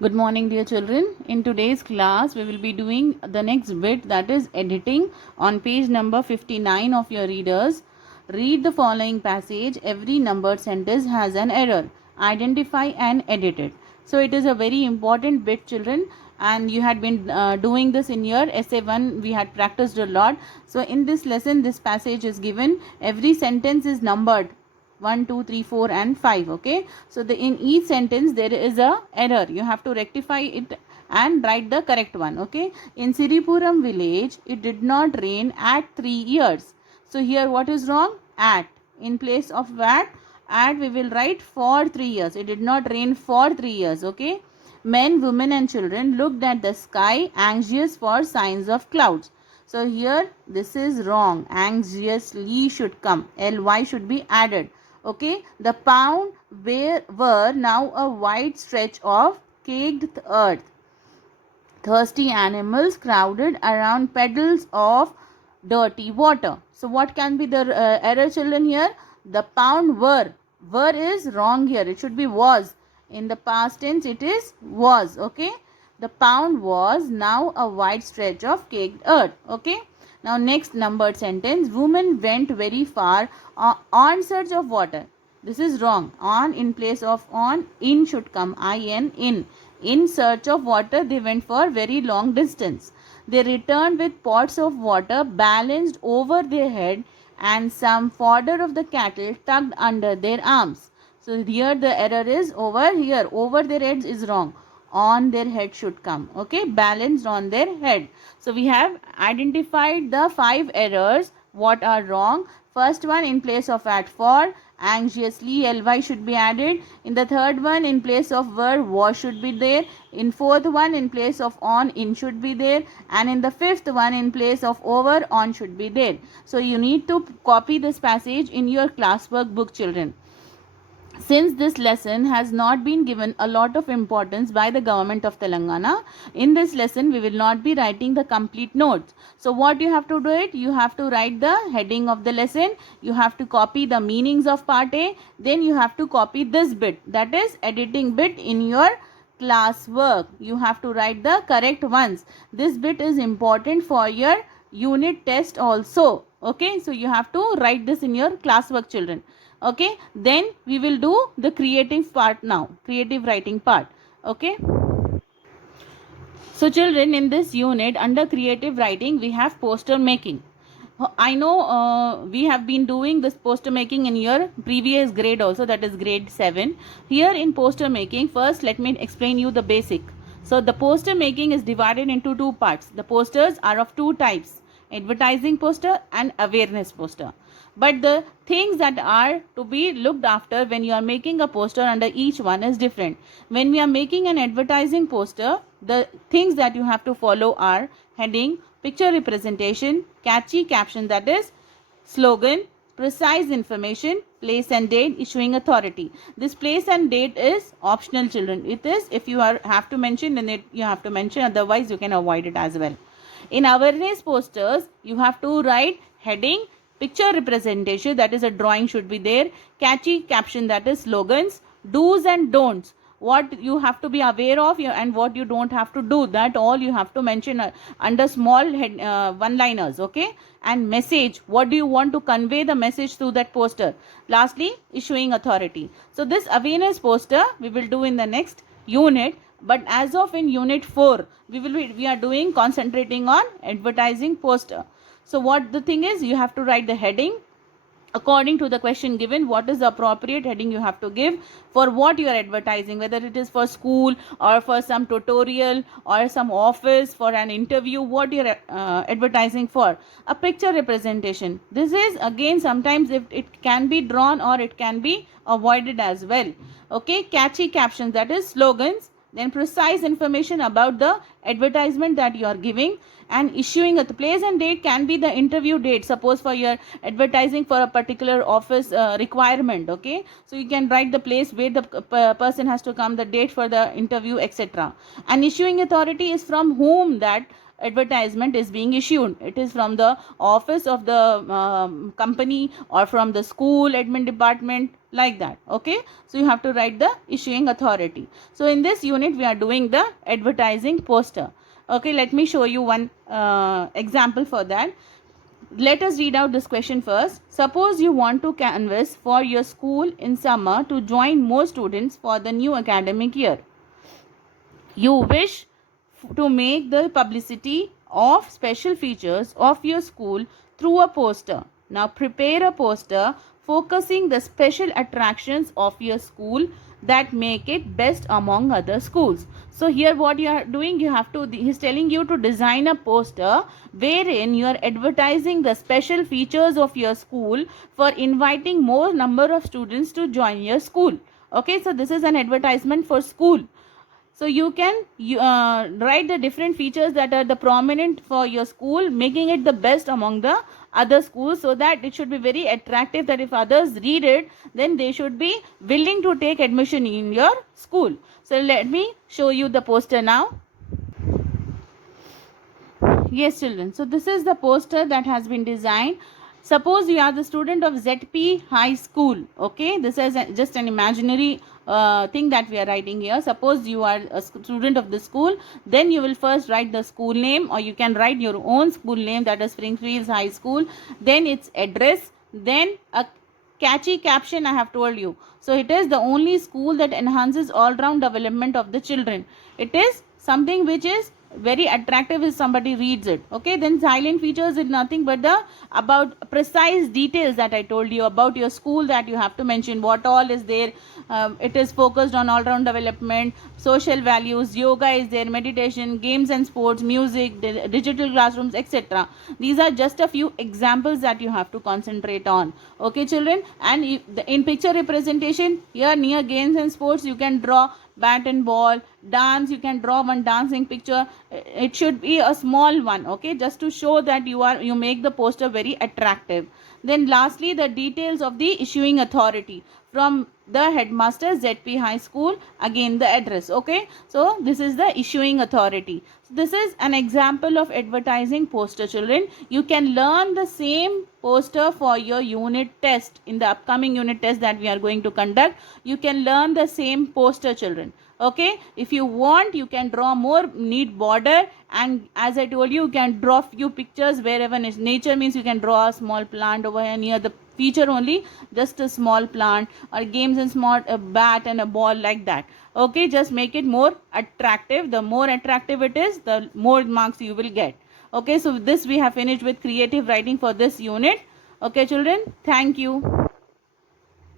Good morning, dear children. In today's class, we will be doing the next bit, that is editing, on page number 59 of your readers. Read the following passage. Every numbered sentence has an error. Identify and edit it. So it is a very important bit, children, and you had been doing this in your essay 1. We had practiced a lot. So in this lesson, this passage is given. Every sentence is numbered 1 2 3 4 and 5. Okay, so the in each sentence there is a error. You have to rectify it and write the correct one. Okay, in Siripuram village it did not rain at 3 years. So here what is wrong? At. In place of at we will write for 3 years. It did not rain for 3 years. Okay, men, women and children looked at the sky anxious for signs of clouds. So here this is wrong. Anxiously should come. Ly should be added. Okay, the pound were now a wide stretch of caked earth. Thirsty animals crowded around puddles of dirty water. So what can be the error, children? Here the pound were is wrong. Here it should be was. In the past tense it is was. Okay, the pound was now a wide stretch of caked earth. Okay, now next numbered sentence. Women went very far on search of water. This is wrong. On in place of on, in should come. In. In search of water, they went for very long distance. They returned with pots of water balanced over their head and some fodder of the cattle tucked under their arms. So here the error is over here. Over their heads is wrong. On their head should come. Okay, balanced on their head. So we have identified the 5 errors. What are wrong? First one, in place of at for, anxiously ly should be added. In the third one, in place of were, was should be there. In fourth one, in place of on, in should be there. And in the fifth one, in place of over, on should be there. So you need to copy this passage in your classwork book, children. Since this lesson has not been given a lot of importance by the government of Telangana, in this lesson we will not be writing the complete notes. So what you have to do it? You have to write the heading of the lesson. You have to copy the meanings of part A. Then you have to copy this bit, that is editing bit, in your class work. You have to write the correct ones. This bit is important for your unit test also. Okay, so you have to write this in your classwork, children. Okay, then we will do the creative part now, creative writing part. Okay, so children, in this unit under creative writing we have poster making. I know we have been doing this poster making in your previous grade also, that is grade 7. Here in poster making, first let me explain you the basic. So the poster making is divided into 2 parts. The posters are of 2 types: advertising poster and awareness poster. But the things that are to be looked after when you are making a poster under each one is different. When we are making an advertising poster, the things that you have to follow are heading, picture representation, catchy caption, that is slogan, precise information, place and date, issuing authority. This place and date is optional, children. It is, if you have to mention, then you have to mention, otherwise you can avoid it as well. In awareness posters, you have to write heading, picture representation, that is a drawing should be there, catchy caption, that is slogans, do's and don'ts, what you have to be aware of and what you don't have to do, that all you have to mention under small head, one liners. Okay, and message, what do you want to convey the message through that poster. Lastly, issuing authority. So this awareness poster we will do in the next unit, but as of in unit 4 we are doing concentrating on advertising poster. So what the thing is, you have to write the heading according to the question given. What is the appropriate heading you have to give for what you are advertising, whether it is for school or for some tutorial or some office, for an interview, what you are advertising for. A picture representation, this is again sometimes if it can be drawn or it can be avoided as well. Okay, catchy captions, that is slogans. Then precise information about the advertisement that you are giving, and issuing a place and date can be the interview date, suppose for your advertising for a particular office requirement. Okay, so you can write the place where the person has to come, the date for the interview, etc. And issuing authority is from whom that advertisement is being issued. It is from the office of the company or from the school admin department, like that. Okay, so you have to write the issuing authority. So in this unit we are doing the advertising poster. Okay, let me show you one example for that. Let us read out this question first. Suppose you want to canvass for your school in summer to join more students for the new academic year. You wish to make the publicity of special features of your school through a poster. Now prepare a poster focusing the special attractions of your school that make it best among other schools. So here what you are doing, you have to, he's telling you to design a poster wherein you are advertising the special features of your school for inviting more number of students to join your school. Okay, so this is an advertisement for school. So you can write the different features that are the prominent for your school, making it the best among the other schools, so that it should be very attractive, that if others read it, then they should be willing to take admission in your school. So let me show you the poster now. Yes, children. So this is the poster that has been designed. Suppose you are the student of ZP High School. Okay, this is just an imaginary thing that we are writing here. Suppose you are a student of the school, then you will first write the school name, or you can write your own school name, that is Springfield High School, then its address, then a catchy caption I have told you. So it is the only school that enhances all-round development of the children. It is something which is very attractive if somebody reads it. Okay, then silent features is nothing but the about precise details that I told you about your school, that you have to mention what all is there. It is focused on all round development, social values, yoga is there, meditation, games and sports, music, digital classrooms, etc. These are just a few examples that you have to concentrate on. Okay, children, and in picture representation, here near games and sports you can draw bat and ball. Dance, you can draw one dancing picture. It should be a small one. Okay, just to show that you make the poster very attractive. Then lastly, the details of the issuing authority from the headmaster, ZP High School, again the address. Okay, so this is the issuing authority. So this is an example of advertising poster, children. You can learn the same poster for your unit test. In the upcoming unit test that we are going to conduct, you can learn the same poster, children. Okay, if you want, you can draw more neat border, and as I told you, you can draw few pictures wherever nature means. You can draw a small plant over here near the feature only, just a small plant, or games and small a bat and a ball, like that. Okay, just make it more attractive. The more attractive it is, the more marks you will get. Okay, so this we have finished with creative writing for this unit. Okay, children, thank you.